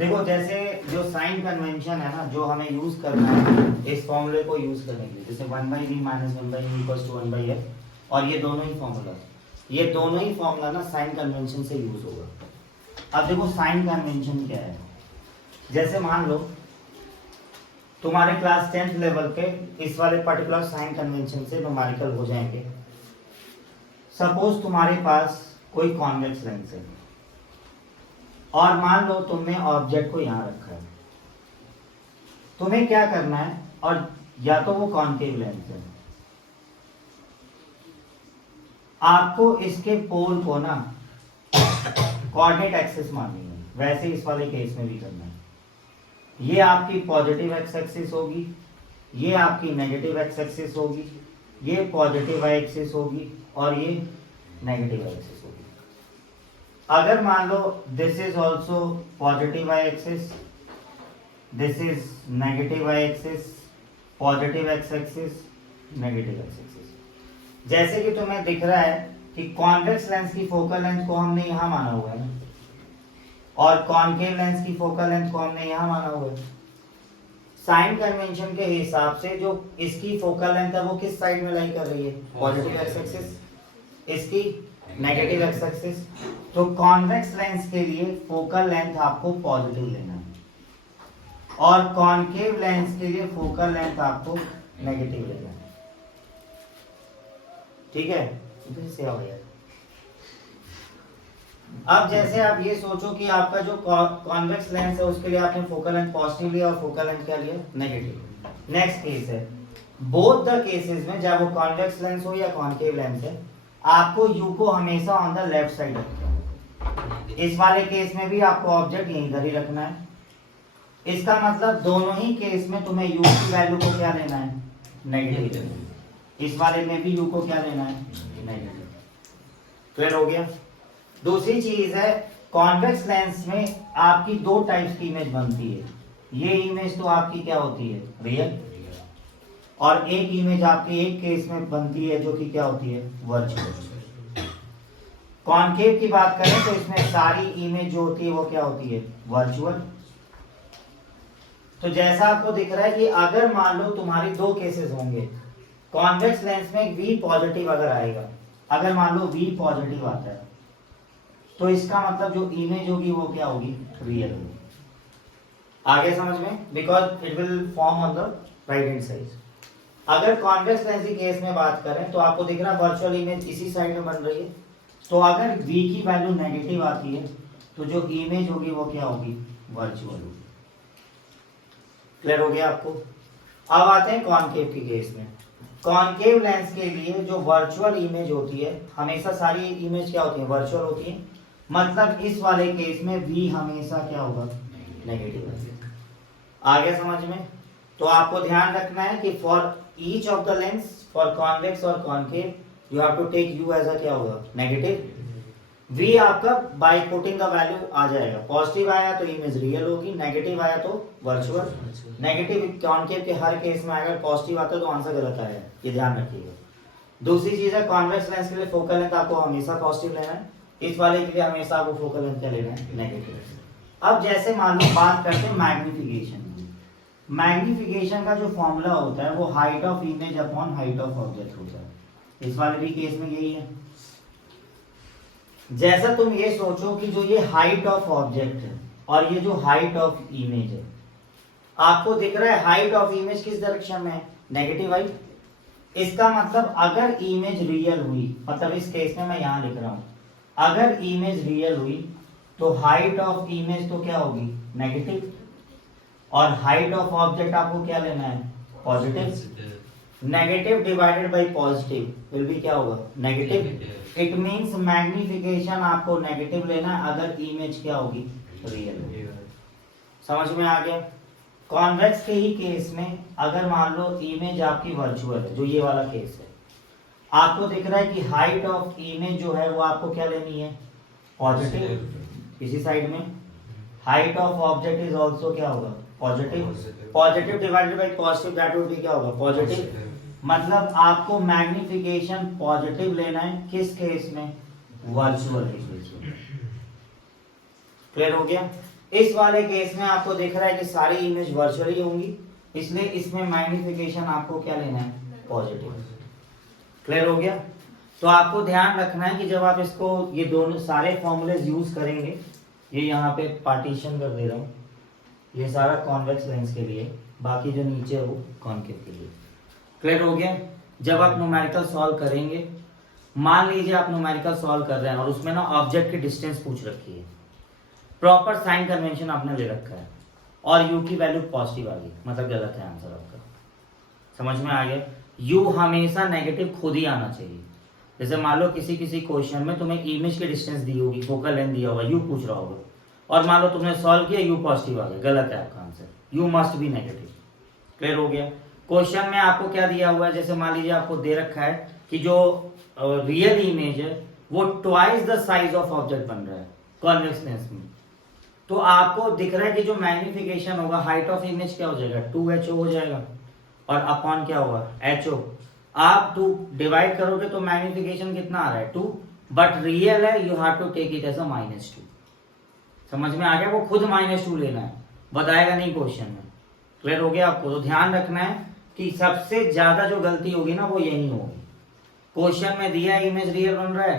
देखो जैसे जो साइन कन्वेंशन है ना, जो हमें यूज करना है इस फॉर्मूले को यूज करने के लिए, जैसे 1/v minus 1/u equals to 1/f, और ये दोनों ही फॉर्मूला ना साइन कन्वेंशन से यूज होगा। अब देखो साइन कन्वेंशन क्या है। जैसे मान लो तुम्हारे क्लास 10th लेवल पे इस वाले पर्टिकुलर साइन कन्वेंशन से न्यूमेरिकल हो जाएंगे। सपोज तुम्हारे पास कोई कॉन्वेक्स लेंस है और मान लो तुमने ऑब्जेक्ट को यहां रखा है, तुम्हें क्या करना है, और या तो वो कॉन्केव लेंस है, आपको इसके पोल को ना कोऑर्डिनेट एक्सिस माननी है। वैसे इस वाले केस में भी करना है। ये आपकी पॉजिटिव एक्स एक्सिस होगी, ये आपकी नेगेटिव एक्स एक्सिस होगी, ये पॉजिटिव वाई एक्सिस होगी और ये नेगेटिव वाई एक्सिस होगी। अगर मान लो this is also positive Y axis, this is negative Y axis, positive X axis, negative X axis. जैसे कि तुम्हें दिख रहा है कि कॉन्वेक्स लेंस की फोकल लेंथ को हमने यहां माना हुआ है और कॉनकेव लेंस की फोकल लेंथ को हमने यहां माना हुआ है। साइन कन्वेंशन के हिसाब से जो इसकी फोकल लेंथ है वो किस साइड में लाई कर रही है, पॉजिटिव एक्स एक्सिस, इसकी नेगेटिव एक्स एक्सिस। तो कॉन्वेक्स लेंस के लिए फोकल लेंथ आपको पॉजिटिव लेना है और कॉनकेव लेंस के लिए फोकल लेंथ आपको नेगेटिव लेना है। ठीक है, इधर से आओ यार। अब जैसे आप ये सोचो कि आपका जो कॉन्वेक्स लेंस है उसके लिए आपने फोकल लेंथ पॉजिटिव लिया और फोकल लेंथ क्या लिया, नेगेटिव। नेक्स्ट केस है, बोथ द केसेस में चाहे वो कॉन्वेक्स लेंस हो या कॉनकेव लेंस है, आपको यू को हमेशा ऑन द लेफ्ट साइड रखना है। इस वाले केस में भी आपको ऑब्जेक्ट यहीं इधर ही रखना है। इसका मतलब दोनों ही केस में तुम्हें यू की वैल्यू को क्या लेना है, नेगेटिव लेना है। इस वाले में भी यू को क्या लेना है, नेगेटिव। क्लियर हो गया। दूसरी चीज है, कॉन्वेक्स लेंस में आपकी दो टाइप्स की इमेज बनती है। ये इमेज तो आपकी क्या होती है, रियल, और एक इमेज आपकी एक केस में बनती है जो कि क्या होती है, वर्चुअल। कॉनकेव की बात करें तो इसमें सारी इमेज जो होती है वो क्या होती है, वर्चुअल। तो जैसा आपको दिख रहा है कि अगर मान लो तुम्हारी दो केसेस होंगे, कॉन्वेक्स लेंस में V पॉजिटिव अगर आएगा, अगर मान लो V पॉजिटिव आता है तो इसका मतलब जो इमेज होगी वो क्या होगी, रियल होगी। आगे समझ में, because it will form on the right hand side. अगर कॉन्वेक्स लेंस की केस में बात करें तो आपको दिख रहा है वर्चुअल इमेज इसी साइड में बन रही है। तो अगर V की वैल्यू नेगेटिव आती है तो जो इमेज होगी वो क्या होगी, वर्चुअल होगी। क्लियर हो गया आपको। अब आते हैं कॉनकेव की केस में। कॉनकेव लेंस के लिए जो वर्चुअल इमेज होती है, हमेशा सारी इमेज क्या होती है, वर्चुअल होती है। मतलब इस वाले केस में V हमेशा क्या होगा, नेगेटिव है। आ गया समझ में। तो आपको ध्यान रखना है कि for each of the lens, for convex और concave, you have to take U as a क्या होगा, नेगेटिव। V आपका बाय पुटिंग द वैल्यू आ जाएगा। पॉजिटिव आया तो इमेज रियल होगी, नेगेटिव आया तो वर्चुअल। नेगेटिव कॉनकेव के हर केस में अगर पॉजिटिव आता है तो आंसर गलत आएगा, ये ध्यान रखिएगा। दूसरी चीज है, कॉन्वेक्स लेंस के लिए फोकल लेंथ आपको हमेशा पॉजिटिव लेना है, इस वाले के लिए हमेशा आपको फोकल लेंथ क्या लेना है, नेगेटिव। अब जैसे मान लो बात करते हैं मैग्निफिकेशन। मैग्निफिकेशन का जो फॉर्मूला होता है वो height of image upon height of object होता है। इस वाले भी केस में यही है। जैसा तुम ये सोचो कि जो ये हाइट ऑफ ऑब्जेक्ट है और ये जो हाइट ऑफ इमेज है, आपको दिख रहा है हाइट ऑफ इमेज किस डायरेक्शन में है, नेगेटिव हाइट। इसका मतलब अगर इमेज रियल हुई, मतलब इस केस में मैं यहां लिख रहा हूं, अगर इमेज रियल हुई तो हाइट ऑफ इमेज तो क्या होगी, नेगेटिव, और हाइट ऑफ ऑब्जेक्ट आपको क्या लेना है, positive. Negative divided by positive will be क्या होगा, नेगेटिव। इट मींस मैग्निफिकेशन आपको नेगेटिव लेना है अगर इमेज क्या होगी, रियल। समझ में आ गया। कॉन्वेक्स के ही केस में अगर मान लो इमेज आपकी वर्चुअल है, जो ये वाला केस है, आपको दिख रहा है कि हाइट ऑफ इमेज जो है वो आपको क्या लेनी है, पॉजिटिव। इसी साइड में height of object is also क्या होगा, positive. Positive divided by positive that would be क्या होगा, पॉजिटिव। मतलब आपको मैग्निफिकेशन पॉजिटिव लेना है किस केस में, वर्चुअल केस में। क्लियर हो गया। इस वाले केस में आपको दिख रहा है कि सारी इमेज वर्चुअली होंगी, इसलिए इसमें मैग्निफिकेशन आपको क्या लेना है, पॉजिटिव। क्लियर हो गया। तो आपको ध्यान रखना है कि जब आप इसको ये दोनों सारे फॉर्मूलेज यूज करेंगे, ये यहाँ पे पार्टीशन कर दे रहा हूँ, ये सारा कॉन्वेक्स लेंस के लिए, बाकी जो नीचे है वो कॉनकेव के लिए। क्लियर हो गया। जब आप न्यूमेरिकल सॉल्व करेंगे, मान लीजिए आप न्यूमेरिकल सॉल्व कर रहे हैं और उसमें ना ऑब्जेक्ट की डिस्टेंस पूछ रखी है, प्रॉपर साइन कन्वेंशन आपने ले रखा है और u की वैल्यू पॉजिटिव आ गई, मतलब गलत है आंसर आपका। समझ में आ गया। u हमेशा नेगेटिव खुद ही आना चाहिए। जैसे मान लो किसी क्वेश्चन में तुम्हें इमेज की डिस्टेंस दी होगी, फोकल लेंथ दिया होगा, u पूछ रहा होगा, और मान लो तुमने सॉल्व किया, u पॉजिटिव आ गया, गलत है आपका answer, u must be negative. Clear हो गया। क्वेश्चन में आपको क्या दिया हुआ है, जैसे मान लीजिए आपको दे रखा है कि जो रियल इमेज है वो twice the size of object बन रहा है कॉन्वेक्स लेंस में, तो आपको दिख रहा है कि जो मैग्निफिकेशन होगा, हाइट ऑफ इमेज क्या हो जाएगा, 2ho हो जाएगा, और अपॉन क्या होगा, ho। आप 2 डिवाइड करोगे तो मैग्निफिकेशन कितना आ रहा है, 2, बट रियल है, you have to take it as a -2। समझ में आ गया। वो खुद -2 लेना है, बताएगा नहीं क्वेश्चन में। क्लियर हो गया आपको। तो ध्यान रखना है कि सबसे ज्यादा जो गलती होगी ना वो यही होगी। क्वेश्चन में दिया है इमेज रियल बन रहा है,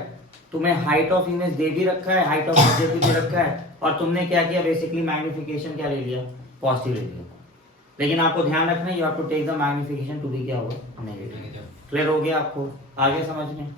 तुम्हें हाइट ऑफ इमेज दे भी रखा है, हाइट ऑफ ऑब्जेक्ट भी दे रखा है, और तुमने क्या किया, बेसिकली मैग्निफिकेशन क्या ले लिया, पॉजिटिव ले लिया। लेकिन आपको ध्यान रखना है, you have to take the magnification to be क्या होगा, नेगेटिव। क्लियर हो गया आपको, आगे समझ में।